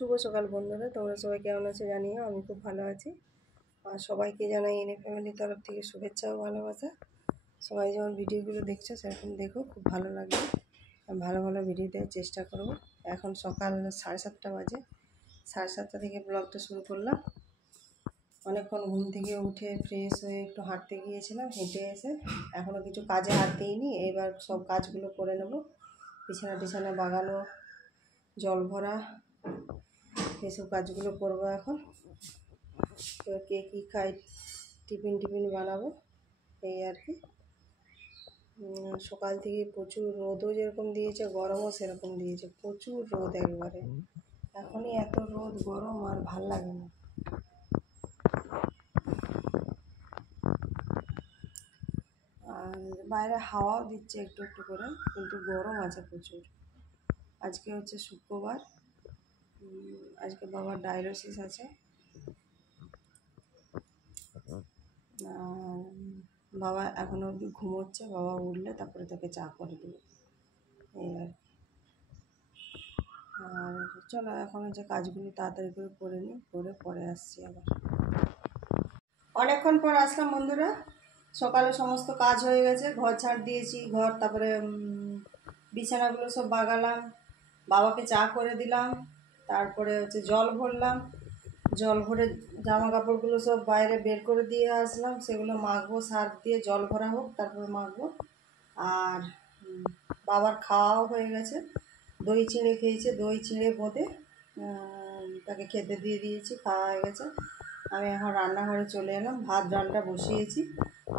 শুভ সকাল বন্ধুরা, তোমরা সবাই কেমন আছো জানিও। আমি খুব ভালো আছি। আর সবাইকে জানাই এনএ ফ্যামিলির তরফ থেকে শুভেচ্ছা ও ভালোবাসা। সবাই যেমন ভিডিওগুলো দেখছো সেরকম দেখো, খুব ভালো লাগবে। আমি ভালো ভালো ভিডিও দেওয়ার চেষ্টা করব। এখন সকাল 7:30 বাজে। 7:30 থেকে ব্লগটা শুরু করলাম। অনেকক্ষণ ঘুম থেকে উঠে ফ্রেশ হয়ে একটু হাঁটতে গিয়েছিলাম, হেঁটে এসে এখনও কিছু কাজে হাত দিইনি। এবার সব কাজগুলো করে নেব। বিছানা টিছানা বাগানো, জল ভরা, এসব কাজগুলো করবো এখন। তো কে কী খাই, টিফিন বানাবো এই আর কি। সকাল থেকে প্রচুর রোদও যেরকম দিয়েছে, গরমও সেরকম দিয়েছে। প্রচুর রোদ একবারে। এখনই এত রোদ, গরম আর ভাল লাগে না। আর বাইরে হাওয়াও দিচ্ছে একটু একটু করে, কিন্তু গরম আছে প্রচুর। আজকে হচ্ছে শুক্রবার, আজকে বাবার ডায়ালিসিস আছে। বাবা এখনও অবধি ঘুমোচ্ছে। বাবা উঠলে তারপরে তাকে চা করে দেবো এই আর কি। আর চলো এখন হচ্ছে কাজগুলো তাড়াতাড়ি করে নিই, করে পরে আসছি আবার। অনেকক্ষণ পর আসলাম বন্ধুরা। সকালে সমস্ত কাজ হয়ে গেছে, ঘর ঝাড় দিয়েছি, ঘর তারপরে বিছানাগুলো সব বাগালাম, বাবাকে চা করে দিলাম, তারপরে হচ্ছে জল ভরলাম। জল ভরে জামা কাপড়গুলো সব বাইরে বের করে দিয়ে আসলাম, সেগুলো মাখবো। সার্ফ দিয়ে জল ভরা হোক তারপরে মাখবো। আর বাবার খাওয়াও হয়ে গেছে, দই চিঁড়ে খেয়েছে। দই চিঁড়ে বোঁদে তাকে খেতে দিয়ে দিয়েছি, খাওয়া হয়ে গেছে। আমি এখন রান্নাঘরে চলে এলাম। ভাত ডালটা বসিয়েছি,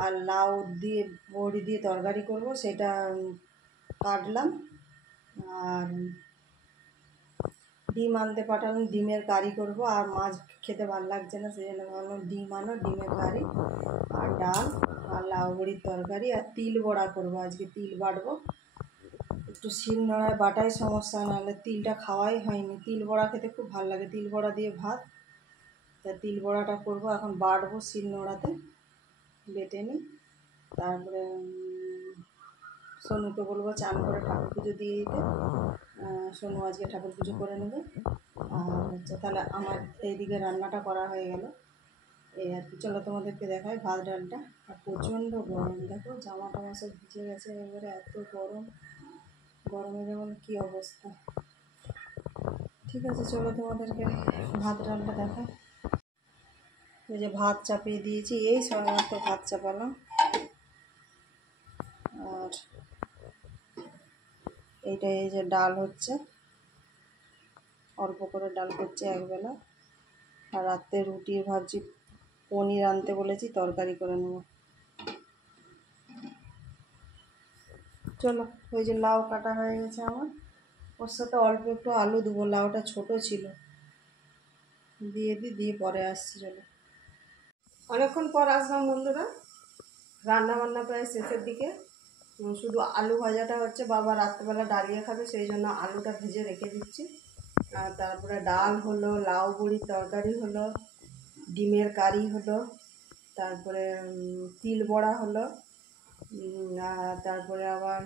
আর লাউ দিয়ে বড়ি দিয়ে তরকারি করব, সেটা কাটলাম। আর ডিম আনতে পাঠালাম, ডিমের কারি করব। আর মাছ খেতে ভালো লাগছে না, সেই জন্য ভাবলাম ডিম আনো, ডিমের কারি আর ডাল আর লাউ বড়ির তরকারি। আর তিল বড়া করবো আজকে, তিল বাটবো। একটু শিল নোড়ায় বাটাই সমস্যা, নাহলে তিলটা খাওয়াই হয়নি। তিল বড়া খেতে খুব ভালো লাগে, তিল বড়া দিয়ে ভাত। তা তিল বড়াটা করবো এখন, বাটবো শিল নোড়াতে, বেটে নিই। তারপরে সোনুকে বলবো চান করে ঠাকুর পুজো দিয়ে দিতে। সোনু আজকে ঠাকুর পুজো করে নেবে। আর হচ্ছে তাহলে আমার এইদিকে রান্নাটা করা হয়ে গেল এই আর কি। চলো তোমাদেরকে দেখাই ভাত ডালটা। আর প্রচণ্ড গরম, দেখো জামা টামা সব ভিজে গেছে এবারে, এত গরম। গরমে যেমন কী অবস্থা। ঠিক আছে, চলো তোমাদেরকে ভাত ডালটা দেখাই। এই যে ভাত চাপিয়ে দিয়েছি, এই সবেমাত্র ভাত চাপালাম। আর এইটা এই যে ডাল হচ্ছে, অল্প করে ডাল করছে একবেলা। আর রাত্রে রুটি ভাবছি, পনির আনতে বলেছি, তরকারি করে নেব। চলো, ওই যে লাউ কাটা হয়ে গেছে আমার, ওর সাথে অল্প একটু আলু দেবো। লাউটা ছোট ছিল, দিয়ে পরে আসছি। চলো, অনেকক্ষণ পর আসলাম বন্ধুরা। রান্না বান্না প্রায় শেষের দিকে। শুধু আলু ভাজাটা হচ্ছে, বাবা রাত্রেবেলা ডালিয়া খাবে, সেই জন্য আলুটা ভেজে রেখে দিচ্ছি। আর তারপরে ডাল হলো, লাউ বড়ির তরকারি হলো, ডিমের কারি হলো, তারপরে তিল বড়া হলো। আর তারপরে আবার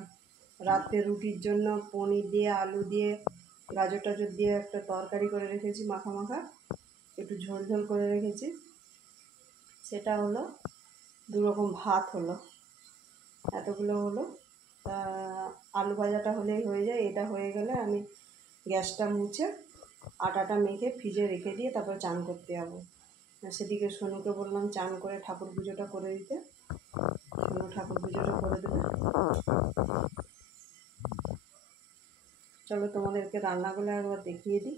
রাত্রে রুটির জন্য পনির দিয়ে, আলু দিয়ে, গাজর টাজর দিয়ে একটা তরকারি করে রেখেছি, মাখা মাখা, একটু ঝোল ঝোল করে রেখেছি, সেটা হলো। দুরকম ভাত হলো, এতগুলো হলো। তা আলু ভাজাটা হলেই হয়ে যায়। এটা হয়ে গেলে আমি গ্যাসটা মুছে আটাটা মেখে ফ্রিজে রেখে দিয়ে তারপর চান করতে যাবো। সেদিকে সোনুকে বললাম চান করে ঠাকুর পুজোটা করে দিতে। সোনু ঠাকুর পুজোটা করে দেবে। চলো তোমাদেরকে রান্নাগুলো একবার দেখিয়ে দিই,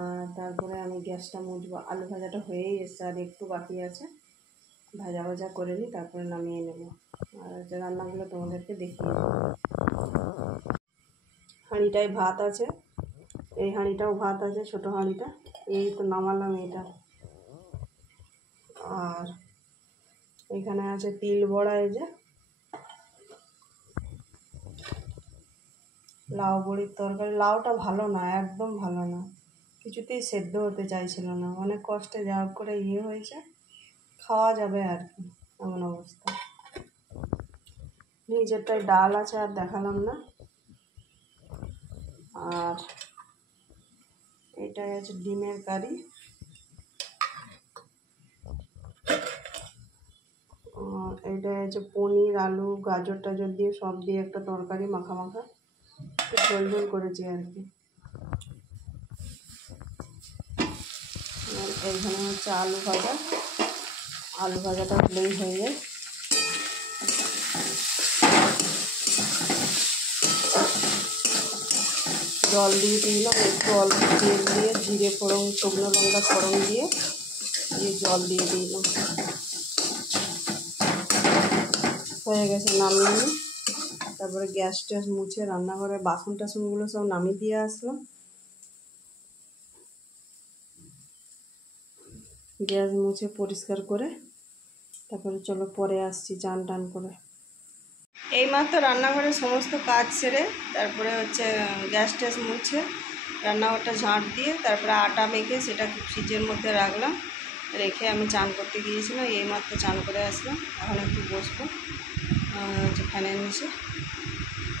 আর তারপরে আমি গ্যাসটা মুছবো। আলু ভাজাটা হয়েই এসছে, আর একটু বাকি আছে। ভাজা ভাজা করে নিই, তারপরে নামিয়ে নেব। আর রান্নাগুলো তোমাদেরকে দেখিয়ে দেবো। হাঁড়িটায় ভাত আছে, এই হাঁড়িটাও ভাত আছে, ছোটো হাঁড়িটা। এই তো নামালাম এটা। আর এখানে আছে তিল বড়া, এই যে লাউ বড়ির তরকারি। লাউটা ভালো না, একদম ভালো না, কিছুতেই সেদ্ধ হতে চাইছিল না। অনেক কষ্টে যা করে হয়েছে, খাওয়া যাবে আর কি, এমন অবস্থা। নিজেরটাই ডাল আছে, আর দেখালাম না। আর এটাই আছে ডিমের কারি, এটাই আছে পনির আলু গাজর টাজর দিয়ে সব দিয়ে একটা তরকারি মাখা মাখা ঝোল ঝোল করেছি আর কি। এইখানে হচ্ছে আলু ভাজা, আলু ভাজাটা হলেই হয়ে যায়। জল দিয়ে দিলাম, একটু অল্প তেল দিয়ে জিরে ফোড়ন শুকনো লঙ্কা ফোড়ন দিয়ে জল দিয়ে দিলাম, হয়ে গেছে নামিয়ে নিই। তারপরে গ্যাস ট্যাস মুছে রান্নাঘরের বাসন টাসনগুলো সব নামিয়ে দিয়ে আসলাম, গ্যাস মুছে পরিষ্কার করে। তারপরে চলো পরে আসছি চান টান করে। এইমাত্র রান্নাঘরের সমস্ত কাজ সেরে তারপরে হচ্ছে গ্যাস ট্যাস মুছে রান্নাঘরটা ঝাঁট দিয়ে তারপরে আটা মেখে সেটা ফ্রিজের মধ্যে রাখলাম, রেখে আমি চান করতে গিয়েছিলাম। এইমাত্র চান করে আসলাম, এখন একটু বসবো হচ্ছে ফ্যানের নিচে।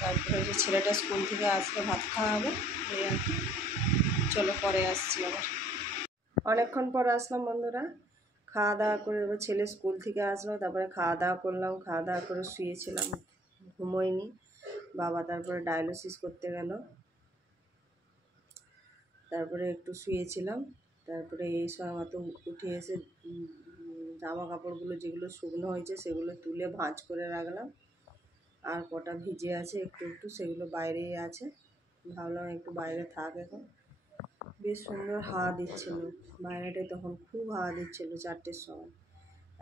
তারপরে হচ্ছে ছেলেটা স্কুল থেকে আসলে ভাত খাওয়া হবে, এই আর কি। চলো পরে আসছি আবার। অনেকক্ষণ পর আসলাম বন্ধুরা, খাওয়া দাওয়া করে। এবার ছেলে স্কুল থেকে আসলো, তারপরে খাওয়া দাওয়া করলাম, খাওয়া দাওয়া করে শুয়েছিলাম, ঘুমোইনি। বাবা তারপরে ডায়ালিসিস করতে গেল, তারপরে একটু শুয়েছিলাম। তারপরে এই সময় মতো উঠে এসে জামা কাপড়গুলো যেগুলো শুকনো হয়েছে সেগুলো তুলে ভাঁজ করে রাখলাম, আর কটা ভিজে আছে একটু একটু সেগুলো বাইরেই আছে। ভাবলাম একটু বাইরে থাক, এখন বেশ সুন্দর হাওয়া দিচ্ছিল বাইরেটায়, তখন খুব হাওয়া দিচ্ছিল 4টের সময়।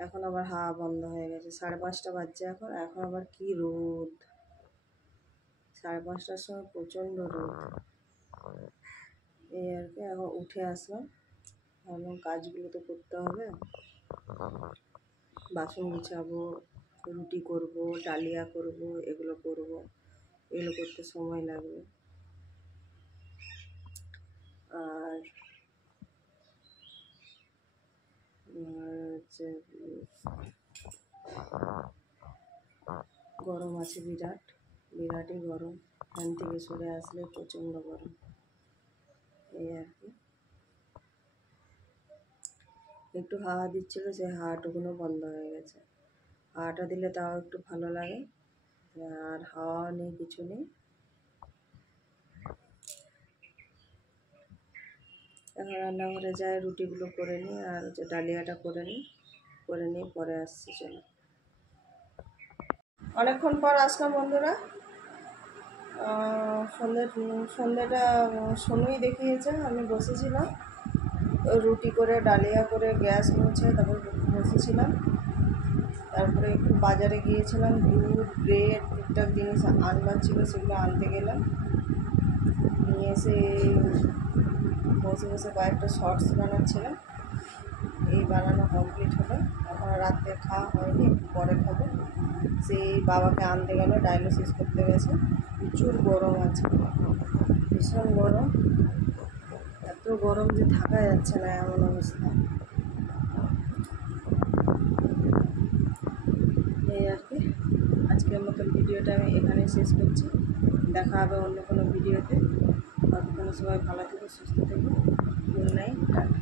এখন আবার হাওয়া বন্ধ হয়ে গেছে, 5:30 বাজছে এখন। এখন আবার কি রোদ, 5:30টার সময় প্রচণ্ড রোদ। এই আর কি, এখন উঠে আসলাম, ভাবলাম কাজগুলো তো করতে হবে, বাসন গুছাবো, রুটি করব, ডালিয়া করব, এগুলো করব, এগুলো করতে সময় লাগবে। আর হচ্ছে গরম আছে, বিরাটই গরম, ফ্যান থেকে সরে আসলে প্রচণ্ড গরম। এই আর কি, একটু হাওয়া দিচ্ছিলো, সেই হাওয়াটুকুনো বন্ধ হয়ে গেছে। হাওয়াটা দিলে তাও একটু ভালো লাগে, আর হাওয়া নেই, কিছু নেই। এখন রান্নাঘরে যাই, রুটিগুলো করে নিই আর হচ্ছে ডালিয়াটা করে নিই পরে আসছি। চলো, অনেকক্ষণ পর আসলাম বন্ধুরা। সন্ধ্যেটা সোনুই দেখিয়েছে, আমি বসেছিলাম রুটি করে ডালিয়া করে গ্যাস মুছে তারপর বসেছিলাম। তারপরে একটু বাজারে গিয়েছিলাম, দুধ ব্রেড টুকটাক জিনিস আনবার ছিল, সেগুলো আনতে গেলাম। নিয়ে এসে বসে বসে কয়েকটা শর্টস বানাচ্ছিলাম, এই বানানো কমপ্লিট হলো। এখন রাত্রে খাওয়া হয়নি, একটু পরে খাবো। সেই বাবাকে আনতে গেল, ডায়ালিসিস করতে গেছে। প্রচুর গরম আছে, ভীষণ গরম, এত গরম যে থাকা যাচ্ছে না, এমন অবস্থা। এই আর কি, আজকের মতন ভিডিওটা আমি এখানেই শেষ করছি। দেখা হবে অন্য কোনো ভিডিওতে। ততক্ষণ সবাই ভালো থেকে সুস্থ থেকে। Good night, tata.